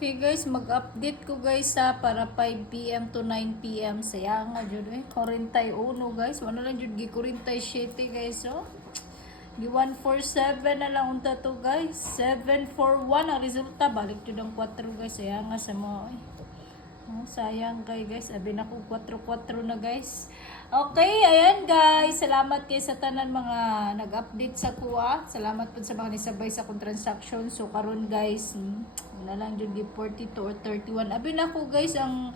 Okay guys, mag-update ko guys sa para 5 PM to 9 PM. Saya nga jud 41 guys. Wala lang jud gi 47 guys, oh. Gi 147 na lang unta to guys. 741 ang resulta. Balik jud ang 4 guys. Saya nga sa mo. Oh, sayang kay guys. Abi na ko 4-4 na guys. Okay, ayan guys. Salamat kay sa tanan mga nag-update sa kuha. Salamat po sa mga nisabay sa kong transaction. So karon guys, wala lang jud gi 42 or 31. Abi na ko guys ang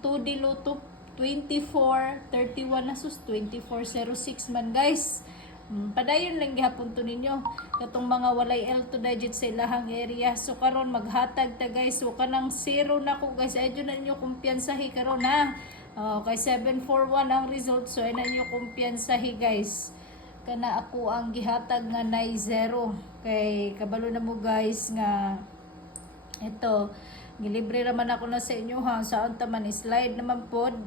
2D Loto 24 31 na sus 2406 man guys. Padayon lang gihapon to ninyo katong mga walay L2 digit sa ilahang area. So karon maghatag ta guys. So kanang 0 na ko guys. Ayun na ninyo kumpiyansahi karon ha. Kay 741 ang result. So ayun na ninyo kumpiyansahi guys. Kana ako ang gihatag nga nay 0. Kay kabalo na mo guys nga ito gilibre naman ako na sa inyo ha. Saan ta man slide naman pod.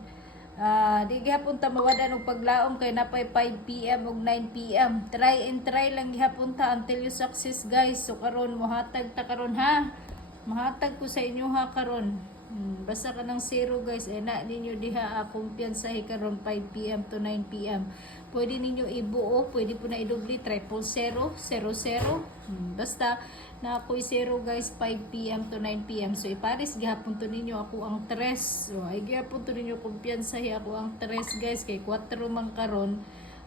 Di gihapon ta mawadan og paglaom kay napay 5 PM ug 9 PM. Try and try lang gihapon ta until you success guys. So karon mohatag ta karon ha. Mahatag ko sa inyo ha karon. Basta ka ng 0 guys. Na ninyo diha kumpiyansahi karon 5 PM to 9 PM. Pwede ninyo ibuo, pwede po na idubli 000 00. Basta na ako'y 0 guys 5 PM to 9 PM. So ipares gihapon to ninyo ako ang 3. So ay gihapon to ninyo kumpiyansahi ako ang 3 guys kay 4 man karon.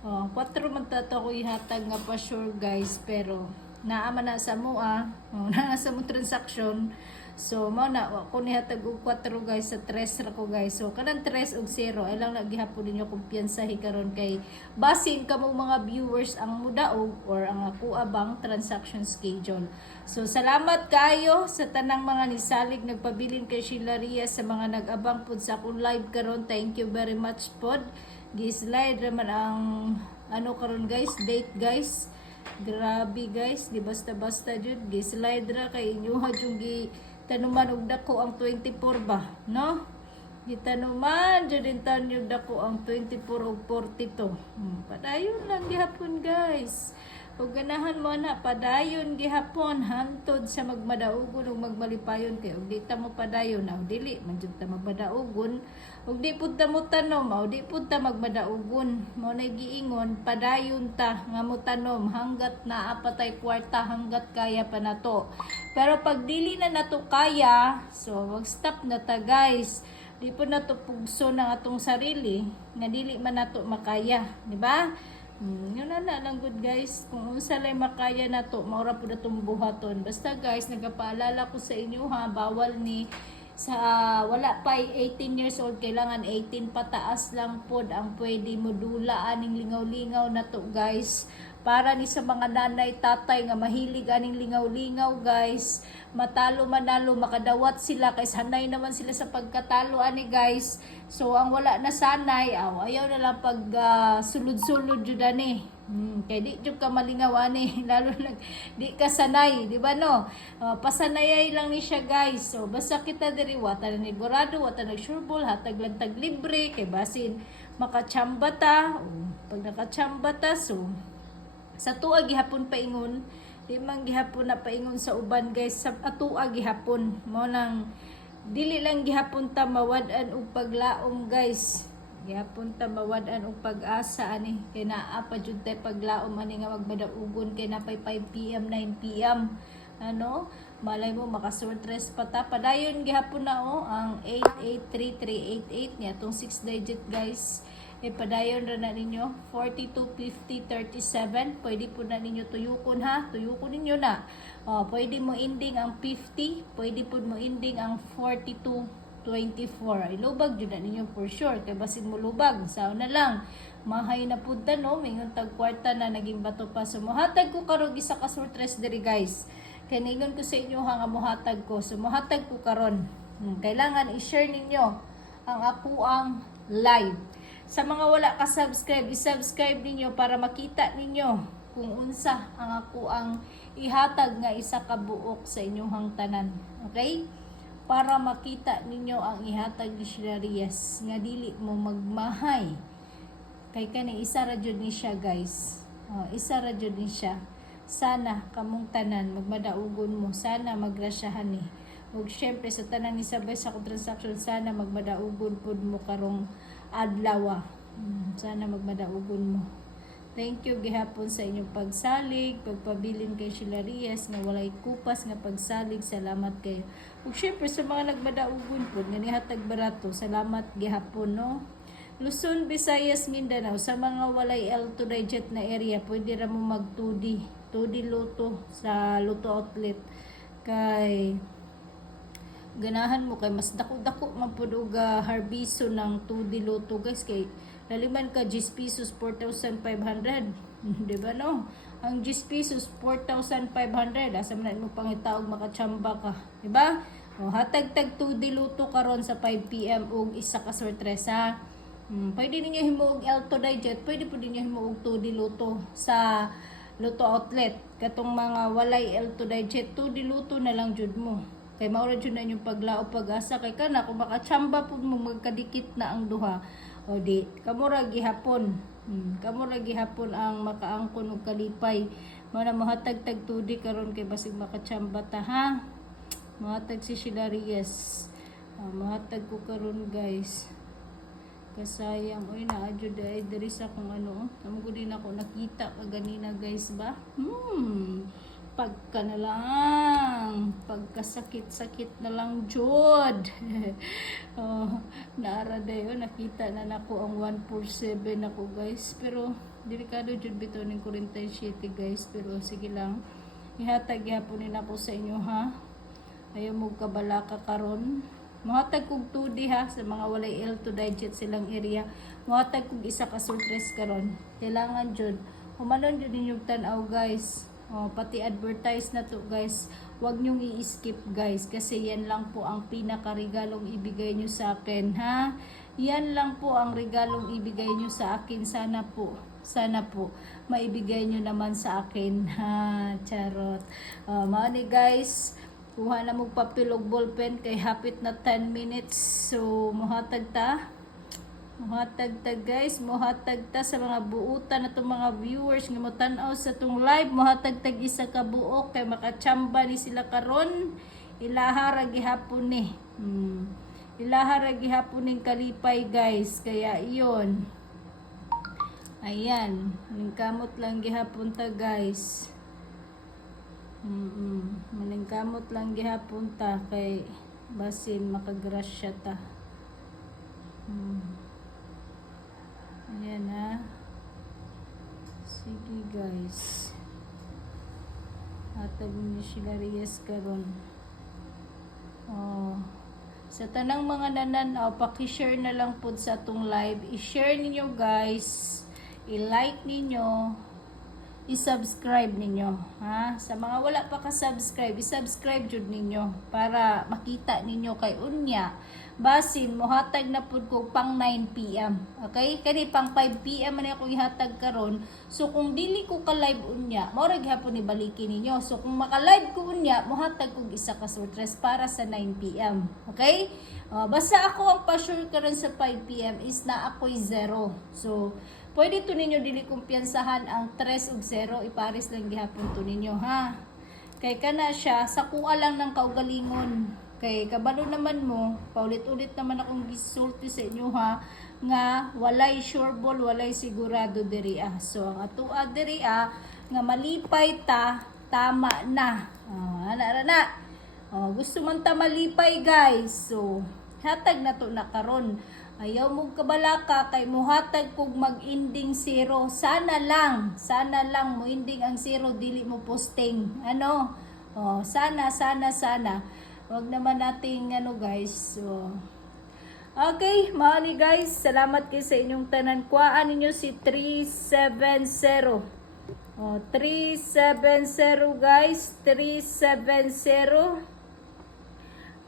4 man tato ako ihatag nga pa sure guys pero naama na sa mo naa sa mo transaction. So mao na ako ni hatag og 4 guys sa 3 ra ko guys. So kanang 3 og 0 ay lang nagihapon ninyo kumpiyansahi karon kay basin kamo mga viewers ang mudaog or ang ako abang transaction schedule. So salamat kayo sa tanang mga nisalig nagpabilin kay Sheila Rias sa mga nag-abang pud sa akong live karon. Thank you very much pod. Gi-slide raman ang ano karon guys, date guys. Grabe guys, di basta-basta jud gi-slide ra kay inyo yung tanuman og dako ang 24 ba, no? Gitanuman jud din tanyo dako ang 24 og 42. Padayon lang gihapon guys. Ug ganahan mo na padayon gihapon hantod sa magmadaugon ug magmalipayon kay ug di ta mo padayon aw dili man jud ta magmadaugon ug di pud ta mo tanom aw di pud ta magmadaugon. Mao nay giingon padayon ta nga mo tanom hanggat naa patay kwarta hanggat kaya pa nato. Pero pag dili na nato kaya, so mag-stop na ta guys. Di po nato pugso ng atong sarili nga dili man nato makaya, di ba? Yun na lang good guys. Kung unsa lay makaya nato, maura po natong buhaton. Basta guys, nagapaalala ko sa inyo ha, bawal ni sa wala pa 18 years old, kailangan 18 pataas lang pod ang pwede mo dula aning lingaw-lingaw na to guys. Para ni sa mga nanay tatay nga mahilig aning lingaw-lingaw guys, matalo manalo makadawat sila kay sanay naman sila sa pagkatalo ani guys. So ang wala na sanay ayaw na lang pag sulod-sulod jud ani. Kay di jud ka malingaw ani lalo na di ka sanay, di ba no? Pasanayay lang ni siya guys. So basta kita diri wata na nigurado, wata nagsureball, hatag lang tag libre kay basin makachamba ta. Pag nakachamba ta so sa tuwa gihapon paingon, di man gihapon na paingon sa uban guys, sa atuwa gihapon. Mo nang dili lang gihapon ta mawad-an og paglaom guys. Gihapon ta mawad-an og pag-asa ani kay naa pa jud tay paglaom ani nga magmadaugon kay napay 5 PM 9 PM. Ano? Malay mo makasurtres pa ta. Padayon gihapon na ang 883388 niya tong 6 digit guys. Padayon ra na ninyo 42 50 37. Pwede po na ninyo tuyukon ha. Tuyukon ninyo na. Pwede mo ending ang 50, pwede po mo ending ang 42 24. Ilubag jud na ninyo for sure kay basin mo lubag sao na lang. Mahay na pud ta no, mingon tag kwarta na naging bato pa. So mohatag ko karon isa ka surtres diri guys. Kay ningon ko sa inyo nga mohatag ko. So mohatag ko karon. Kailangan i-share ninyo ang ako ang live. Sa mga wala ka subscribe, i-subscribe ninyo para makita ninyo kung unsa ang ako ang ihatag nga isa ka buok sa inyong hangtanan. Okay? Para makita ninyo ang ihatag ni Sheila Rias nga dili mo magmahay. Kay kani isa ra jud ni siya guys. Isa ra jud ni siya. Sana kamong tanan magmadaugon mo, sana magrasyahan ni. Ug syempre sa tanang nisabay sa akong transaction, sana magmadaugon pud mo karong adlaw. Sana magmadaugon mo. Thank you gihapon sa inyong pagsalig, pagpabilin kay Sheila Reyes nga walay kupas nga pagsalig. Salamat kayo. Ug syempre sa mga nagmadaugon po nga nihatag barato, salamat gihapon no. Luzon, Visayas, Mindanao sa mga walay L2 digit na area, pwede ra mo mag 2D luto sa luto outlet kay ganahan mo kay mas dako-dako man pud og harbiso ng 2D luto guys, kay laliman ka 10 pesos 4,500 di ba no? Ang 10 pesos 4,500 asa man mo pangitaog makachamba ka, di ba? O hatag tag 2D luto karon sa 5 PM og isa ka sortres ha. Pwede ninyo himuog L2 digit, pwede po ninyo himuog 2D luto sa luto outlet. Katong mga walay L2 digit, 2D luto na lang jud mo. Kay maura jud na yung paglao pag-asa kay kana kung makachamba pud mo magkadikit na ang duha. O di kamura gihapon. Kamura gihapon ang makaangkon og kalipay. Mao na mohatag tag 2D karon kay basig makachamba ta ha. Mohatag si Sheila Reyes. Mohatag ko karon guys. Kasayang oy naa jud ay diri sa kung ano. Amo ko din ako nakita kaganina guys ba. Pagka na lang, pagkasakit-sakit na lang jud. Naara dayo nakita na nako ang 147 ako guys, pero delikado jud bitaw ning 47 guys, pero sige lang. Ihatag gyapon ni nako sa inyo ha. Ayaw mo kabalaka karon. Mohatag kog 2D ha sa mga walay L2 digit silang area. Mohatag kog isa ka sortres karon. Kailangan jud humanon jud ninyong tan-aw guys. Pati advertise na to guys, huwag nyong i-skip guys, kasi yan lang po ang pinaka-regalong ibigay nyo sa akin ha. Yan lang po ang regalong ibigay nyo sa akin. Sana po maibigay nyo naman sa akin ha. Charot. Maani guys, kuha na mo papilog ballpen kay hapit na 10 minutes. So muhatag ta guys, muhatag ta sa mga buutan na itong mga viewers nga mo-tanaw sa itong live. Muhatag tag isa ka buok kay makachamba ni sila karon. Ilahara gihapon ni ilahara gihapon ning kalipay guys, kaya iyon ayan, maningkamot lang gihapon ta guys. Maningkamot lang gihapon ta kay basin makagrasya ta. Ayan ha. Sige guys. Hatag ni Sheila Reyes karon. Sa tanang mga nananaw, paki-share na lang po sa atong live. I-share ninyo guys. I-like ninyo. I-subscribe ninyo. Ha? Sa mga wala pa ka-subscribe, i-subscribe jud ninyo para makita ninyo kay unya. Basin mohatag na pud ko pang 9 PM. Okay? Kani pang 5 PM man ako ihatag karon. So kung dili ko ka live unya, mao ra gyapon ni balikin ninyo. So kung maka-live ko unya, mohatag ko isa ka sortres para sa 9 PM. Okay? Basta ako ang pa-sure karon sa 5 PM is na ako'y 0. So pwede to ninyo dili kumpiyansahan ang 3 ug 0, ipares lang gihapon to ninyo ha. Kay kana siya sa kuha lang ng kaugalingon. Kay kabalo naman mo, paulit-ulit naman akong gisulti sa inyo ha, nga walay sure ball, walay sigurado diri ah. So ang atoa diri nga malipay ta, tama na. Ana. Gusto man ta malipay guys. So hatag na to na karon. Ayaw mo kabalaka kay muhatag kog mag-ending 0. Sana lang mo ending ang 0, dili mo posting. Ano? Sana. Wag naman nating guys. So okay, maani guys, salamat kay sa inyong tanan. Kuhaan ninyo si 370. 370 guys, 370.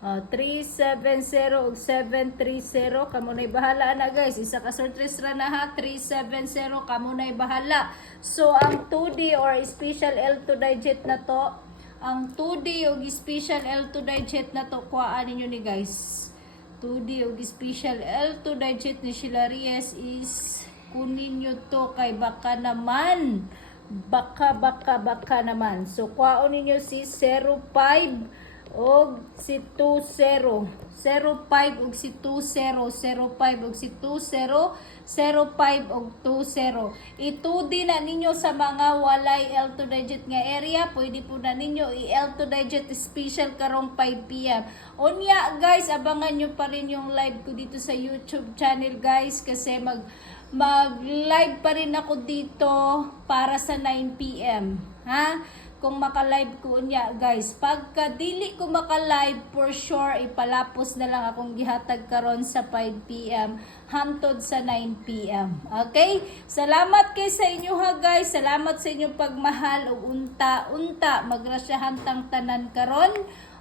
370 ug 730, kamo nay bahala na guys. Isa ka sortres ra na ha, 370, kamo nay bahala. So ang 2D or special L2 digit na to, ang 2D ug special L2 digit na to, kuhaan ninyo ni guys. 2D ug special L2 digit ni Sheila Reyes is kunin nyo to kay baka naman. Baka naman. So kuhaan ninyo si 05 og si 20, 05 og si 20, 05 og si 20, 05 og 20. Itudi na ninyo sa mga walay L2 digit nga area, pwede po na ninyo i-L2 digit special karong 5 p.m. Unya guys, abangan nyo pa rin yung live ko dito sa YouTube channel guys, kasi mag-live pa rin ako dito para sa 9 p.m. Ha? Kung maka-live ko unya guys. Pagka dili ko maka-live, for sure ipalapos na lang akong gihatag karon sa 5 p.m. hantod sa 9 p.m. Okay? Salamat kay sa inyo ha guys. Salamat sa inyong pagmahal ug unta magrasyahan tang tanan karon.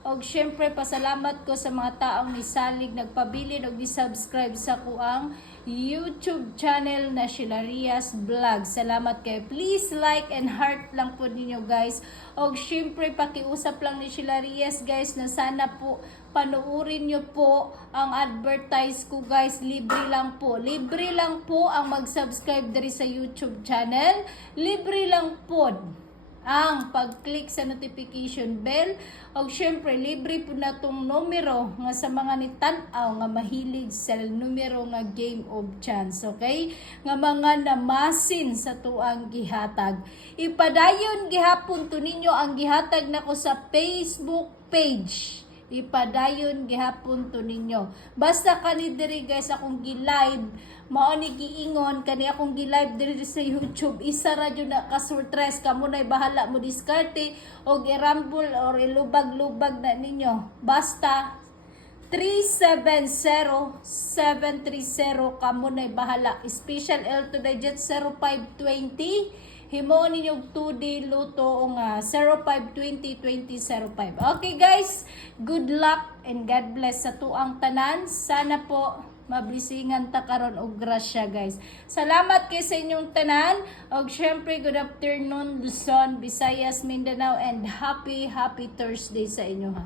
Og syempre pasalamat ko sa mga taong nisalig, nagpabilin og ni-subscribe sa kuang YouTube channel na Shilarias Vlog. Salamat kayo. Please like and heart lang po ninyo guys. Og syempre pakiusap lang ni Shilarias guys na sana po panuorin nyo po ang advertise ko guys. Libre lang po. Libre lang po ang mag-subscribe diri sa YouTube channel. Libre lang po ang pag-click sa notification bell. O syempre libre po na tong numero nga sa mga nitan-aw nga mahilig sa numero nga game of chance, okay? Nga mga namasin sa tuang gihatag. Ipadayon gihapon to ninyo ang gihatag nako sa Facebook page. Ipadayon gihapon to ninyo. Basta kani diri guys akong gi-live, mao ni giingon kani akong gi-live diri sa YouTube, isa ra jud na ka surprise, kamo nay bahala mo diskarte og i-rumble or ilubag-lubag na ninyo. Basta 370730 kamo nay bahala. Special L2 digit 0520. Himo ninyo 2D luto nga 05202005. Okay guys, good luck and God bless sa tuang tanan. Sana po mablisingan ta karon og grasya guys. Salamat kay sa inyong tanan. Og syempre good afternoon Luzon, Visayas, Mindanao, and happy Thursday sa inyo ha.